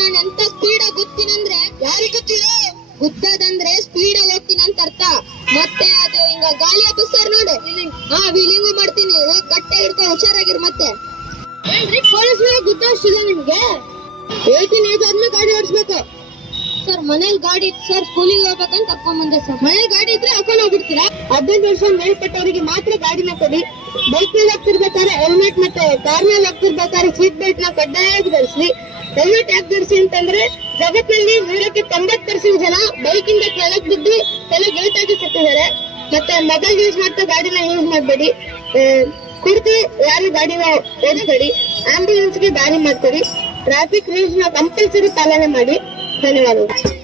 ನಾನು ಎಂತ ಸ್ಪೀಡ್ ಆಗಿ ಗೊತ್ತೀನಂದ್ರೆ ಯಾರಿಗೆ ಗೊತ್ತಿಲ್ಲ? ಗುದ್ದದಂದ್ರೆ ಸ್ಪೀಡ್ ಆಗಿ ಹೋಗ್ತೀನಿ ಅಂತ ಅರ್ಥ. ಮತ್ತೆ ಅದು ಹಿಂಗ ಗಾಳಿ ಹಬ್ಬಿಸ್ತಾರ ನೋಡಿ, ವೀಲಿಂಗು ಮಾಡ್ತೀನಿ. ಹೋಗ್ ಗಟ್ಟೆ ಹಿಡ್ಕೊ, ಹುಷಾರಾಗಿರ್. ಮತ್ತೆ ಏನ್ರಿ ಪೊಲೀಸ್ ಗುದ್ದಷ್ಟಿಲ್ಲ ನಿಮ್ಗೆ? 18 ಏಜ್ ಆದ್ಮೇಲೆ ಗಾಡಿ ಓಡಿಸ್ಬೇಕು ಸರ್. ಮನೇಲಿ ಗಾಡಿ ಇತ್ತು ಸರ್, ಸ್ಕೂಲಿಗೆ ಹೋಗ್ಬೇಕಂತ ಕರ್ಕೊಂಡ್ ಬಂದೆ ಸರ್. ಮನೇಲಿ ಗಾಡಿ ಇದ್ರೆ ಹಾಕೊಂಡು ಹೋಗ್ಬಿಡ್ತೀರಾ? 18 ವರ್ಷ ಮೇಲ್ಪಟ್ಟವರಿಗೆ ಮಾತ್ರ ಗಾಡಿನ ಕೊಡಿ. ಬೈಕ್ ಮೇಲೆ ಹೋಗ್ತಿರ್ಬೇಕಾದ್ರೆ ಹೆಲ್ಮೆಟ್ ಮತ್ತೆ ಕಾರ್ ಮೇಲೆ ಹೋಗ್ತಿರ್ಬೇಕಾದ್ರೆ ಸೀಟ್ ಬೆಲ್ಟ್ ನ ಕಡ್ಡಾಯವಾಗಿ ಧರಿಸಿ. ಹೆಲ್ಮೆಟ್ ಯಾಕೆ ಧರಿಸಿ ಅಂತಂದ್ರೆ ಜಗತ್ತಿನಲ್ಲಿ 100% ಜನ ಬೈಕ್ ಇಂದ ಕೆಳಗ್ ಬಿದ್ದು ತಲೆ ಗೇಟಾಗಿ ಸತ್ತಿದ್ದಾರೆ. ಮತ್ತೆ ಮೊಬೈಲ್ ಯೂಸ್ ಮಾಡ್ತಾ ಗಾಡಿನ ಯೂಸ್ ಮಾಡ್ಬೇಡಿ. ಕುಡಿದು ಯಾರು ಗಾಡಿನ ಓಡಿಸ್ಬೇಡಿ. ಆಂಬ್ಯುಲೆನ್ಸ್ ಗೆ ದಾರಿ ಮಾಡ್ಕೊಡಿ. ಟ್ರಾಫಿಕ್ ರೂಲ್ಸ್ ನ ಕಂಪಲ್ಸರಿ ಪಾಲನೆ ಮಾಡಿ. ಧನ್ಯವಾದಗಳು.